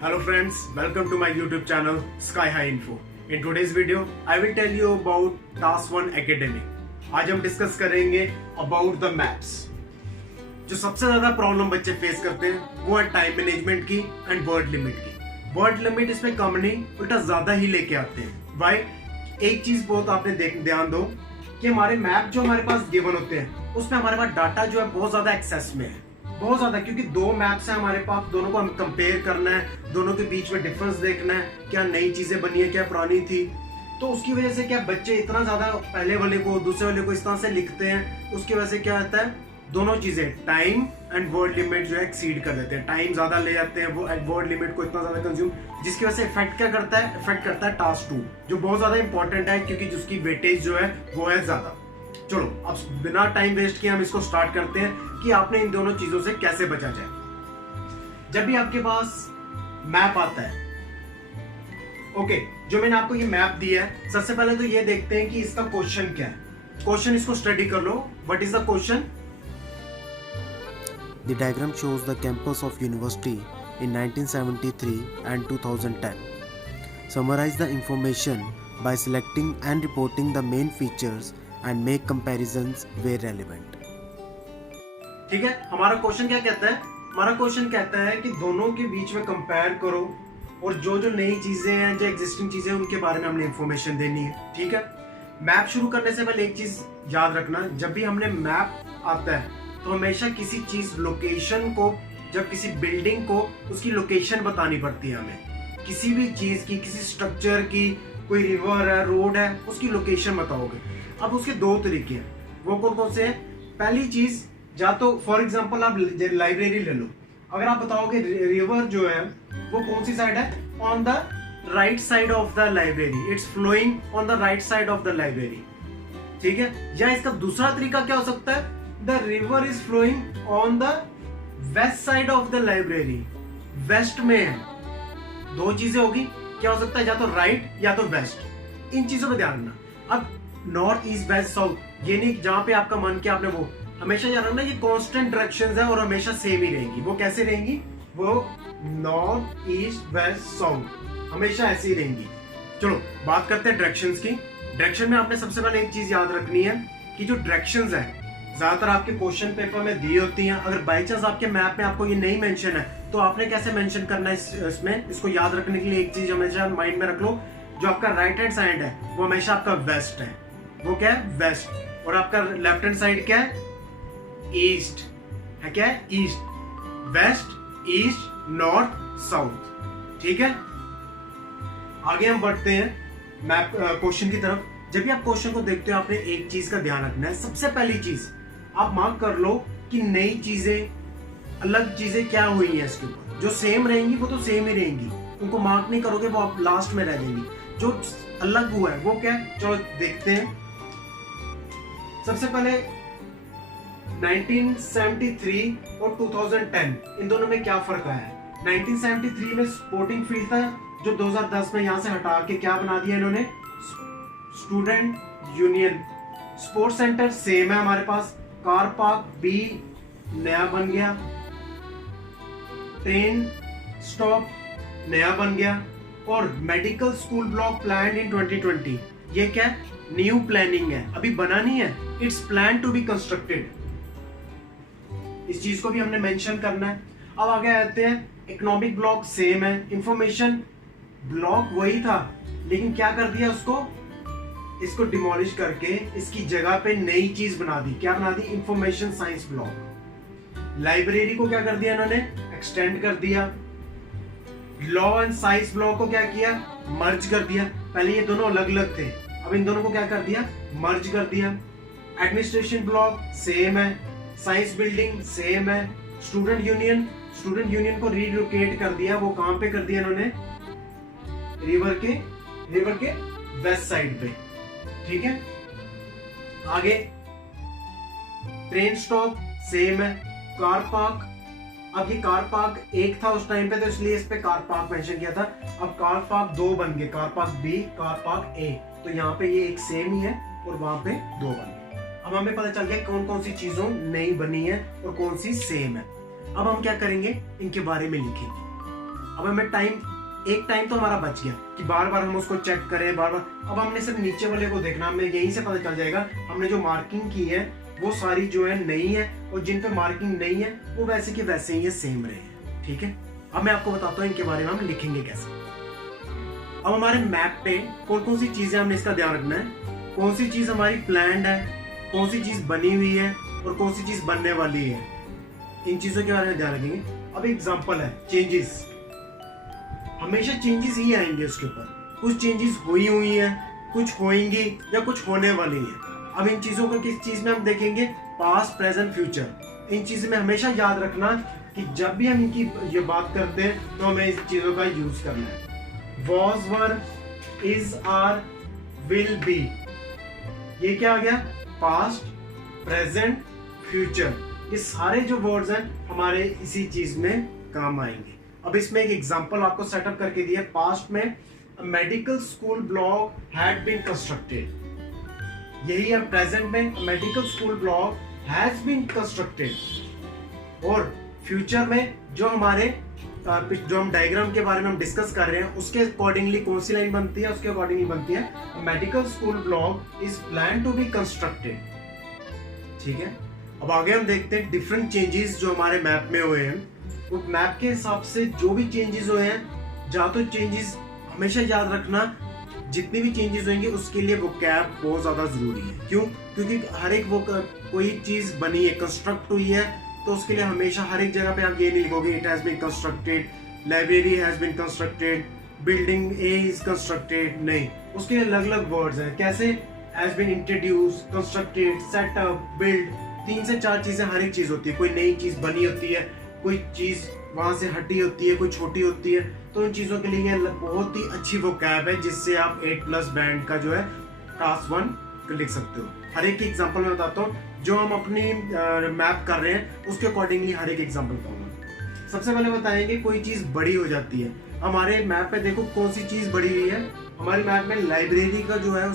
Hello friends, welcome to my YouTube channel Sky High Info. In today's video, I will tell you about Task 1 Academy. आज हम discuss करेंगे about the maps. जो सबसे ज्यादा problem बच्चे face करते हैं वो है टाइम मैनेजमेंट की एंड वर्ड लिमिट की। वर्ड लिमिट इसमें कम नहीं उल्टा ज्यादा ही लेके आते हैं। भाई एक चीज बहुत आपने ध्यान दो कि हमारे मैप जो हमारे पास गिवन होते हैं उसमें हमारे पास डाटा जो है बहुत ज्यादा एक्सेस में है, बहुत ज्यादा, क्योंकि दो मैप्स हैं हमारे पास, दोनों को हम कंपेयर करना है, दोनों के बीच में डिफरेंस देखना है, क्या नई चीजें बनी है क्या पुरानी थी। तो उसकी वजह से क्या बच्चे इतना ज्यादा पहले वाले को दूसरे वाले को इस तरह से लिखते हैं, उसकी वजह से क्या होता है दोनों चीजें टाइम एंड वर्ड लिमिट जो है एक्सीड कर देते हैं, टाइम ज्यादा ले जाते हैं वो वर्ड लिमिट को इतना ज्यादा कंज्यूम, जिसकी वजह से इफेक्ट क्या करता है, इफेक्ट करता है टास्क 2 जो बहुत ज्यादा इंपॉर्टेंट है क्योंकि जिसकी वेटेज जो है वो है ज्यादा। चलो अब बिना टाइम वेस्ट किए हम इसको स्टार्ट करते हैं कि आपने इन दोनों चीजों से कैसे बचा जाए। जब भी आपके पास मैप आता है, ओके, जो मैंने आपको ये मैप दिया है, सबसे पहले तो ये देखते हैं कि इसका क्वेश्चन क्या है। क्वेश्चन इसको स्टडी कर लो। What is the question? The diagram shows the campus of university in 1973 and 2010. Summarize the information by selecting and reporting the main features and make comparisons where relevant. ठीक है, हमारा question क्या कहता है? हमारा क्वेश्चन कहता है कि दोनों के बीच में कंपेयर करो और जो जो नई चीजें हैं, जो एग्जिस्टिंग चीजें हैं, उनके बारे में हमने इंफॉर्मेशन देनी है। ठीक है, मैप शुरू करने से पहले एक चीज याद रखना, जब भी हमने मैप आता है तो हमेशा किसी चीज लोकेशन को, जब किसी बिल्डिंग को उसकी लोकेशन बतानी पड़ती है हमें। किसी भी चीज की, किसी स्ट्रक्चर की, कोई रिवर है, रोड है, उसकी लोकेशन बताओगे। अब उसके दो तरीके हैं, वो कौन कौन से हैं? पहली चीज, या तो फॉर एग्जांपल आप लाइब्रेरी ले लो, अगर आप बताओगे रिवर जो है वो कौन सी साइड है, on the right side of the library, it's flowing on the right side of the library. ठीक है, या इसका दूसरा तरीका क्या हो सकता है, the river is flowing on the west side of the library, west में है। दो चीजें होगी, क्या हो सकता है, या तो राइट या तो वेस्ट। इन चीजों पे ध्यान रखना। अब नॉर्थ ईस्ट वेस्ट साउथ, ये नहीं जहां पे आपका मन किया आपने वो, हमेशा याद रखना ये कांस्टेंट डायरेक्शंस है और हमेशा सेम ही रहेंगी। वो कैसे रहेंगी, वो नॉर्थ ईस्ट वेस्ट साउथ हमेशा ऐसी ही रहेंगी। चलो बात करते हैं डायरेक्शंस की। डायरेक्शन में आपने सबसे पहले एक चीज याद रखनी है कि जो डायरेक्शंस है ज्यादातर आपके क्वेश्चन पेपर में दी होती हैं। अगर बाई चांस आपके मैप में आपको ये नहीं मेंशन है तो आपने कैसे मेंशन करना है इसमें, इसको याद रखने के लिए एक चीज हमेशा माइंड में रख लो, जो आपका राइट हैंड साइड है वो हमेशा आपका वेस्ट है, वो क्या है, वेस्ट, और आपका लेफ्ट हैंड साइड क्या है, ईस्ट है। क्या है, east, west, east, north, south. ठीक है, आगे हम बढ़ते हैं मैप क्वेश्चन की तरफ। जब भी आप क्वेश्चन को देखते हो आपने एक चीज का ध्यान रखना है, सबसे पहली चीज आप मार्क कर लो कि नई चीजें, अलग चीजें क्या हुई हैं इसके ऊपर। जो सेम रहेंगी वो तो सेम ही रहेंगी, उनको मार्क नहीं करोगे, वो आप लास्ट में रह जाएंगी। जो अलग हुआ है वो क्या है, चलो देखते हैं। सबसे पहले 1973 और 2010 इन दोनों में क्या फर्क आया है। 1973 में स्पोर्टिंग फील्ड था, जो 2010 में यहां से हटा के क्या बना दिया इन्होंने, student union. Sports centre same है हमारे पास, कार पार्क भी नया बन गया, ट्रेन स्टॉप नया बन गया, और medical school block plan in 2020। ये क्या है, न्यू प्लानिंग है, अभी बना नहीं है, it's plan to be constructed. इस चीज को भी हमने मेंशन करना है। अब आगे आते हैं, इकोनॉमिक ब्लॉक सेम है, इंफॉर्मेशन ब्लॉक वही था लेकिन क्या कर दिया उसको, इसको डिमोलिश करके इसकी जगह पे नई चीज बना दी। क्या बना दी, इंफॉर्मेशन साइंस ब्लॉक। लाइब्रेरी को क्या कर दिया इन्होंने, एक्सटेंड कर दिया। लॉ एंड साइंस ब्लॉक को क्या किया, मर्ज कर दिया। पहले ये दोनों अलग अलग थे, अब इन दोनों को क्या कर दिया, मर्ज कर दिया। एडमिनिस्ट्रेशन ब्लॉक सेम है, साइंस बिल्डिंग सेम है। स्टूडेंट यूनियन को रीलोकेट कर दिया, वो कहां पे कर दिया इन्होंने, रिवर के वेस्ट साइड पे। ठीक है, आगे ट्रेन स्टॉप सेम है, कार पार्क, अब ये कार पार्क एक था उस टाइम पे तो इसलिए इस पे कार पार्क मेंशन किया था, अब कार पार्क दो बन गए, car park B, car park A, तो यहाँ पे ये एक सेम ही है और वहां पे दो बन गए। अब हमें पता चल गया कौन कौन सी चीजों नई बनी है और कौन सी सेम है। अब हम क्या करेंगे, इनके बारे में लिखेंगे। अब हमें एक टाइम तो हमारा बच गया कि बार बार हम उसको चेक करें बार बार। अब हमने सिर्फ नीचे वाले को देखना, हमें यहीं से पता चल जाएगा हमने जो मार्किंग की है वो सारी जो है नई है, और जिन पे मार्किंग नहीं है वो वैसे के वैसे ही है, सेम रहे हैं। ठीक है, अब मैं आपको बताता हूँ इनके बारे में हम लिखेंगे कैसे। अब हमारे मैप पे कौन कौन सी चीजें हमने इसका ध्यान रखना है, कौन सी चीज हमारी प्लान्ड है, कौन सी चीज बनी हुई है और कौन सी चीज बनने वाली है, इन चीजों के बारे में ध्यान रखेंगे। अब एग्जांपल है चेंजेस, हमेशा चेंजेस ही आएंगे उसके ऊपर, कुछ चेंजेस हुई है, कुछ होंगी या कुछ होने वाली है। अब इन चीजों को किस चीज में हम देखेंगे, पास्ट प्रेजेंट फ्यूचर। इन चीजों में हमेशा याद रखना कि जब भी हम इनकी ये बात करते हैं तो हमें इस चीजों का यूज करना है। was were is are will be, ये क्या आ गया, पास्ट प्रेजेंट फ्यूचर। ये सारे जो वर्ड्स हैं हमारे इसी चीज में काम आएंगे। अब इसमें एक एग्जांपल आपको सेटअप करके दिया, पास्ट में medical school block had been constructed, यही है प्रेजेंट में medical school block has been constructed. और फ्यूचर में जो हमारे जो हम डायग्राम के बारे में हम डिस्कस कर रहे हैं उसके अकॉर्डिंगली कौन सी लाइन बनती है, उसके अकॉर्डिंगली बनती है medical school block is plan to be constructed. ठीक है, अब आगे हम देखते हैं डिफरेंट चेंजेस जो हमारे मैप में हुए हैं। तो मैप के हिसाब से जो भी चेंजेस हुए हैं, जहाँ तो चेंजेस हमेशा याद रखना, जितनी भी चेंजेस होंगे उसके लिए वोकैब बहुत ज्यादा जरूरी है। क्यों? क्योंकि हर एक वो कोई चीज बनी है, कंस्ट्रक्ट हुई है, तो उसके लिए हमेशा हर एक जगह पे आप ये नहीं लिखोगे it has been constructed, library has been constructed, building A is constructed, नहीं, उसके लिए अलग अलग वर्ड्स हैं। कैसे? Has been introduce, constructed, setup, build, 3 से 4 चीजें हर एक चीज होती है। कोई नई चीज बनी होती है, कोई चीज वहां से हटी होती है, कोई छोटी होती है, तो उन चीजों के लिए बहुत ही अच्छी वोकैब है जिससे आप 8+ बैंड का जो है टास्क 1 लिख सकते हो। हर एक की एग्जांपल मैं बताता हूँ, जो हम अपनी मैप कर रहे हैं उसके अकॉर्डिंगली हर एक एग्जांपल बताऊंगा। सबसे पहले बताएंगे कोई चीज बड़ी हो जाती है। हमारे मैप पे देखो कौन सी चीज बड़ी हुई है, हमारे मैप में लाइब्रेरी का जो है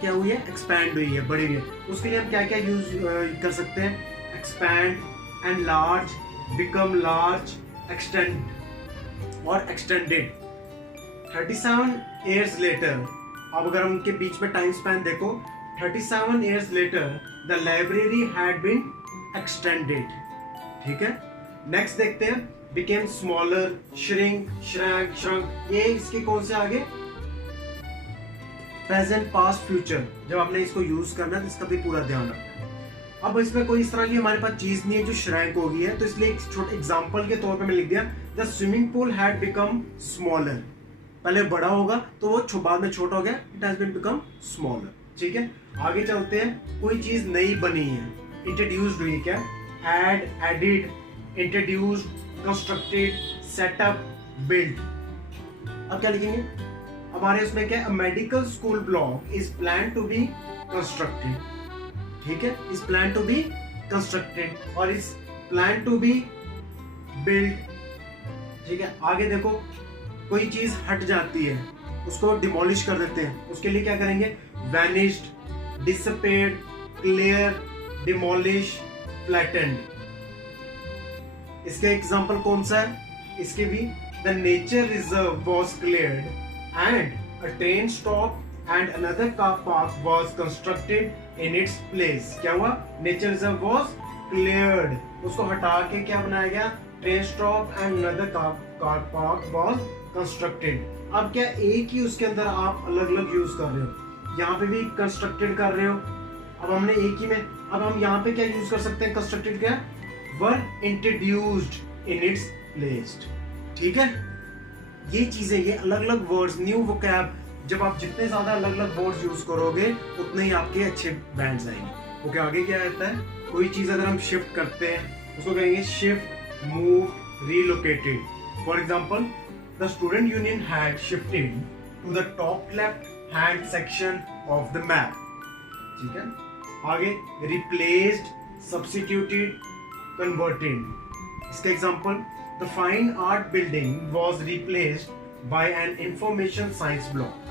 क्या हुई है, एक्सपैंड हुई है, बड़ी हुई है। उसके लिए हम क्या क्या यूज कर सकते हैं, expand, enlarge, become large, extend और एक्सटेंडेड। 37 years later, अब अगर हम उनके बीच में टाइम स्पैन देखो, 37 years later the library had been extended। ठीक है, नेक्स्ट देखते हैं, became smaller, shrink, shrank, shrunk, ये इसके कौन से आगे, प्रेजेंट, पास्ट, फ्यूचर। जब आपने इसको यूज करना है तो इसका भी पूरा ध्यान रखना है। अब इसमें कोई इस तरह की हमारे पास चीज नहीं है जो श्रैंक हो गई है, तो इसलिए एक छोटा एग्जांपल के तौर पे मैं लिख दिया, the swimming pool had become smaller. पहले बड़ा होगा तो वो बाद में छोटा हो गया, it has been become smaller. ठीक है, आगे चलते हैं, कोई चीज नई बनी है, इंट्रोड्यूस्ड हुई, क्या, add, added, introduced, constructed, setup, build. अब क्या लिखेंगे, हमारे उसमें क्या, medical school block is plan to be constructed. ठीक है, is plan to be constructed और is plan to be build. ठीक है, आगे देखो, कोई चीज हट जाती है उसको डिमोलिश कर देते हैं, उसके लिए क्या करेंगे, vanished, disappeared, clear, demolish, flattened. इसका एग्जांपल कौन सा है, इसके भी, the nature reserve was cleared and a train stop and another car park was constructed in its place. क्या हुआ, नेचर रिजर्व वाज क्लियर्ड, उसको हटा के क्या बनाया गया, train stop and another car park was constructed. अब क्या एक ही उसके अंदर आप अलग अलग यूज कर रहे हो, यहाँ पे भी कंस्ट्रक्टेड कर रहे हो। अब हमने एक ही में, अब हम यहाँ पे क्या यूज कर सकते हैं, कंस्ट्रक्टेड क्या, were introduced in its placed. ठीक है, ये चीजें, ये अलग अलग वर्ड्स, न्यू वोकैब, जब आप जितने ज्यादा अलग अलग वर्ड्स यूज करोगे उतने ही आपके अच्छे बैंड्स आएंगे। ओके, आगे क्या रहता है, कोई चीज अगर हम शिफ्ट करते हैं उसको कहेंगे shift, move, relocated. For example, the student union had shifted to the top left hand section of the map. ठीक है, आगे रिप्लेस्ड, सब्स्टिट्यूटेड, कन्वर्टेड। इसका example, the fine art building was replaced by an information science block.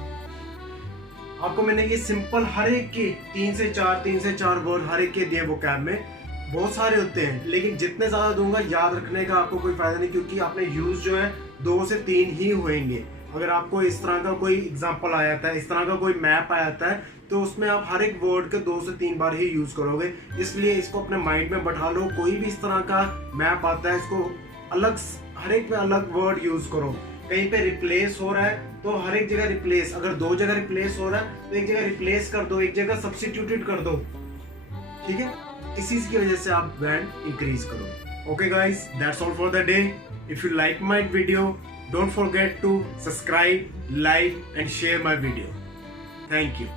आपको मैंने ये simple हर एक के 3 से 4 वर्ड हर एक के दिए वोकैब में, बहुत सारे होते हैं, लेकिन जितने ज्यादा दूंगा याद रखने का आपको कोई फायदा नहीं, क्योंकि आपने यूज जो है 2 से 3 ही होंगे। अगर आपको इस तरह का कोई एग्जांपल आ जाता है, इस तरह का कोई मैप आ जाता है, तो उसमें आप हर एक वर्ड के 2 से 3 बार ही यूज करोगे। इसलिए इसको अपने माइंड में बैठा लो। कोई भी इस तरह का मैप आता है, इसको अलग, हर एक में अलग वर्ड यूज करो। कहीं पे रिप्लेस हो रहा है तो हर एक जगह रिप्लेस, अगर 2 जगह रिप्लेस हो रहा है तो एक जगह रिप्लेस कर दो, एक जगह सब्स्टिट्यूटेड कर दो, ठीक है। इसी की वजह से आप ब्रांड इंक्रीज करो। Okay guys, that's all for the day. If you like my video, don't forget to subscribe, like and share my video. Thank you.